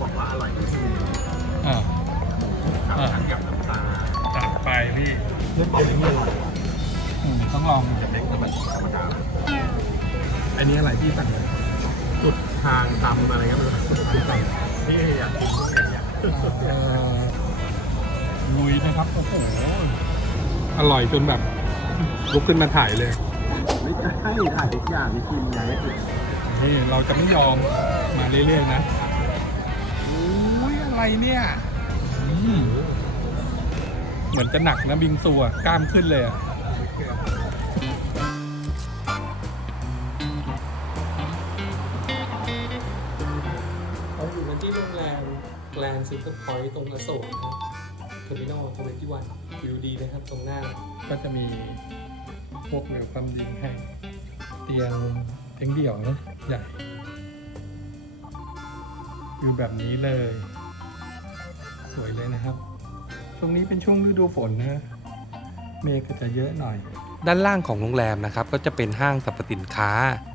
บอกว่าอร่อยที่สุดอ่ากับอ่าทั้งกับน้ำตาลจัดไปพี่เรื่องบอกไม่มีอะไรอืมต้องลองจะเป็นแบบธรรมดาอันนี้อะไรพี่สั่งเลยสุดทางตำอะไรก็ไม่รู้ที่อยากกินพวกอย่างเงี้ยเอ่อลุยนะครับโอ้โหอร่อยจนแบบลุกขึ้นมาถ่ายเลยไม่ใช่ถ่ายทุกอย่างที่กินไงนี่เราจะไม่ยอมมาเรื่อยๆนะ อุ้ยอะไรเนี่ยอืมเหมือนจะหนักนะบิงซูอะกล้ามขึ้นเลยอะเราอยู่กันที่โรงแรมแกลนซิตเตอร์พอยต์ตรงอโศกนะครับเทอร์มินอลทเวนตี้วันวิวดีนะครับตรงหน้า ก็จะมีพวกเวลคัมดิงให้ เตียงเตียงเดี่ยวนะใหญ่อยู่แบบนี้เลย สวยเลยนะครับ ช่วงนี้เป็นช่วงฤดูฝนนะเมฆก็จะเยอะหน่อย ด้านล่างของโรงแรมนะครับ ก็จะเป็นห้างสรรพสินค้า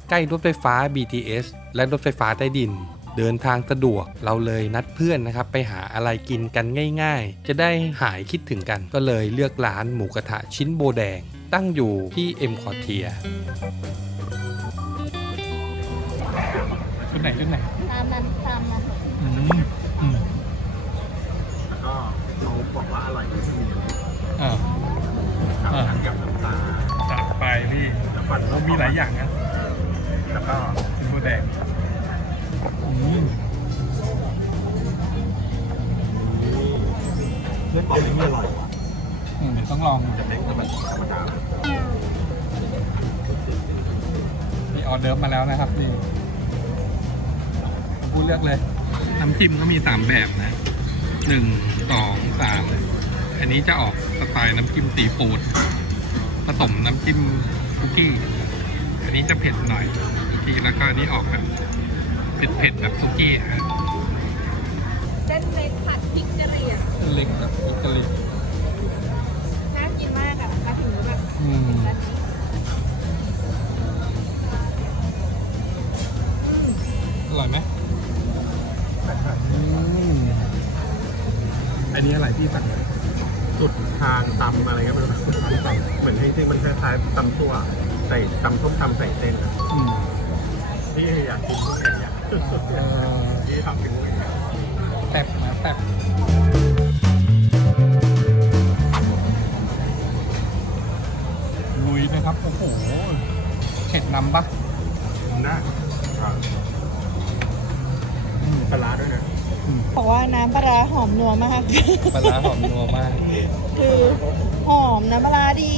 ใกล้รถไฟฟ้า BTS และรถไฟฟ้าใต้ดิน เดินทางสะดวกเราเลยนัดเพื่อนนะครับ ไปหาอะไรกินกันง่าย ๆ จะได้หายคิดถึงกัน ก็เลยเลือกร้านหมูกระทะชิ้นโบแดง ตั้งอยู่ที่เอ็มคอเทียชุดไหนชุดไหนตามนั้นตามนั้น เรื่องบอกไม่มีอร่อยอืมเดี๋ยวต้องลองจะเป็นแบบธรรมดามีออเดิร์ฟมาแล้วนะครับนี่พูดเลือกเลยน้ำจิ้มก็มีสามแบบนะหนึ่งสองสามอันนี้จะออกสไตล์น้ำจิ้มซีฟู้ดผสมน้ำจิ้มคุกกี้ อันนี้จะเผ็ดหน่อยคุกกี้แล้วก็อันนี้ออกแบบเผ็ดๆแบบซุกี้ฮะเนนี้อะไรพี่สั่งเลยสุดทางตำอะไรก็ไม่รู้เหมือนที่จริงมันคล้ายๆตำตัวใส่ตำส้มตำใส่เส้นอะอืมที่อยากกินพวกอย่างเงี้ยเอ่อที่ทำถึงพวกอย่างเงี้ยแตบมาแตบลุยนะครับ โอ้โหเผ็ดนำปะ น่าปลาร้าด้วยนะ อืม บอกว่าน้ำปลาร้าหอมนัวมาก ปลาร้าหอมนัวมาก คือหอมน้ำปลาร้าดี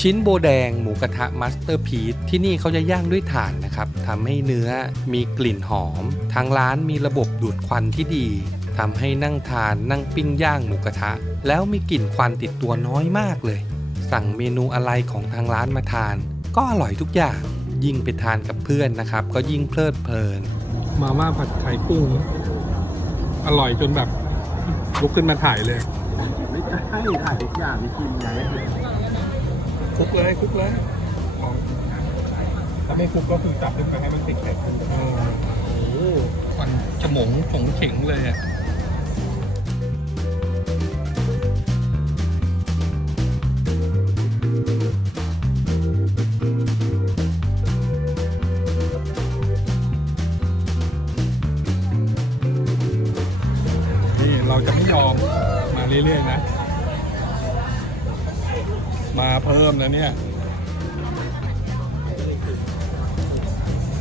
ชิ้นโบแดงหมูกระทะมาสเตอร์พีซที่นี่เขาจะย่างด้วยถ่านนะครับทำให้เนื้อมีกลิ่นหอม ทางร้านมีระบบดูดควันที่ดีทำให้นั่งทานนั่งปิ้งย่างหมูกระทะ แล้วมีกลิ่นควันติดตัวน้อยมากเลย สั่งเมนูอะไรของทางร้านมาทาน ก็อร่อยทุกอย่าง ยิ่งไปทานกับเพื่อนนะครับ ก็ยิ่งเพลิดเพลิน มาม่าผัดไข่กุ้ง อร่อยจนแบบลุกขึ้นมาถ่ายเลยไม่ใช่ถ่ายทุกอย่างที่กินไงคลุกเลยคลุกเลยถ้าไม่คลุกก็คือจับขึ้นไปให้มันติดแข็งโอ้โหควันจมงผงเข็งเลยอะ เราจะไม่ยอมมาเรื่อยๆนะ มาเพิ่มนะเนี่ย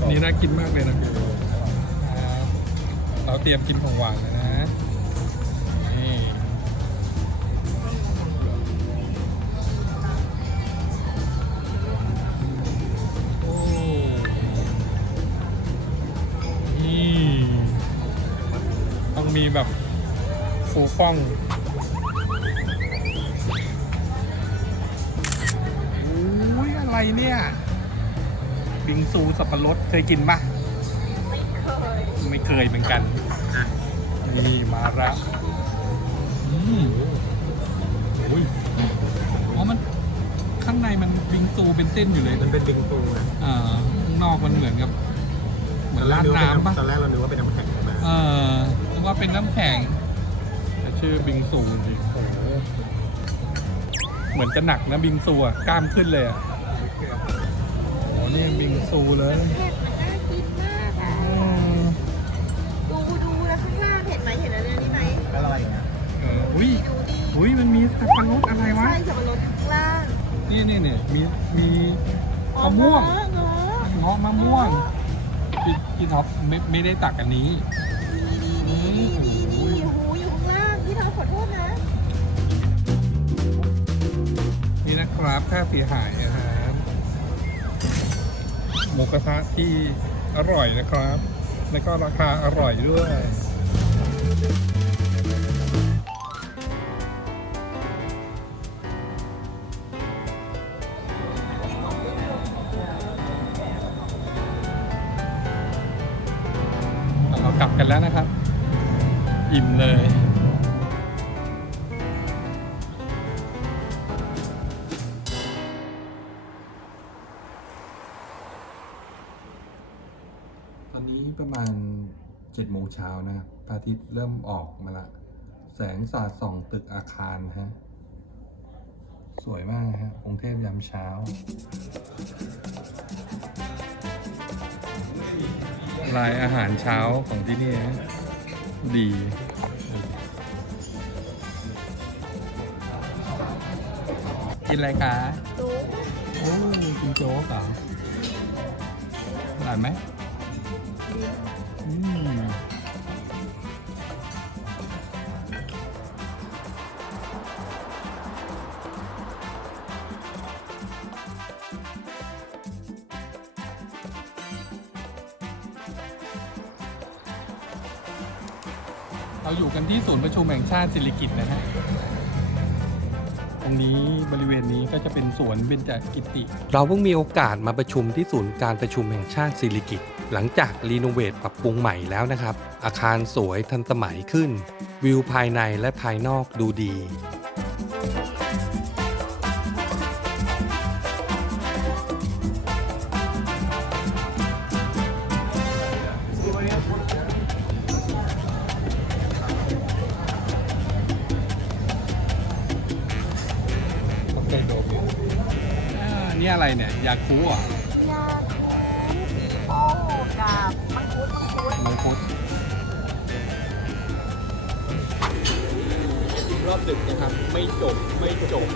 นี่น่ากินมากเลยนะคือเราเตรียมกินของหวานเลยนะนี่โอ้นี่ต้องมีแบบ ฟูฟ่องอุ้ยอะไรเนี่ย บิงซูสับปะรดเคยกินปะไม่เคยเหมือนกันอะนี่มาละอืมอุ้ยอ๋อมันข้างในมันบิงซูเป็นเส้นอยู่เลยมันเป็นบิงซูนะอ่าข้างนอกมันเหมือนกับ เหมือนราดน้ำปะตอนแรกเรานึกว่าเป็นน้ำแข็งใช่ไหมเออเป็นน้ำแข็งแต่ ชื่อบิงซูดิโอ้โหเหมือนจะหนักนะบิงซูอะกล้ามขึ้นเลยอะโอ้นี่บิงซูเลยเผ็ดมันน่ากินมากอะ อืมดูดูแล้วข้างล่างเห็นไหมเห็นอะไรนี่ไหมอะไรนะเอออุ้ยดูดิอุ้ยมันมีสับปะรดอะไรวะใช่สับปะรดข้างล่างนี่นี่เนี่ยมีมีอ๋อมะม่วงเงาะเงาะเงาะมะม่วงพี่พี่ท็อปไม่ไม่ได้ตักอันนี้ นี่นี่นี่นี่ รับค่าเสียหายนะครับหมูกระทะที่อร่อยนะครับ แล้วก็ราคาอร่อยด้วยเรากลับกันแล้วนะครับ อิ่มเลย 7จ็ดโมงเช้านะครับพระอาทิตย์เริ่มออกมาละ แสงสาดส่องตึกอาคารนะฮะ สวยมากนะฮะกรุงเทพยามเช้าลายอาหารเช้าของที่นี่นะดีกินอะไรคะดูโอ้กินโจ๊กเหรออร่อยไหม เราอยู่กันที่ศูนย์ประชุมแห่งชาติศิริกิตนะฮะตรงนี้บริเวณนี้ก็จะเป็นสวนเบญจกิติ เราเพิ่งมีโอกาสมาประชุมที่ศูนย์การประชุมแห่งชาติศิริกิตหลังจากรีโนเวทปรับปรุงใหม่แล้วนะครับ อาคารสวยทันสมัยขึ้น วิวภายในและภายนอกดูดี นี่อะไรเนี่ย ยาคูอะยาโอ้กับมังคุดมังคุดมังคุดรอบดึกนะครับ ไม่จบ ไม่จบ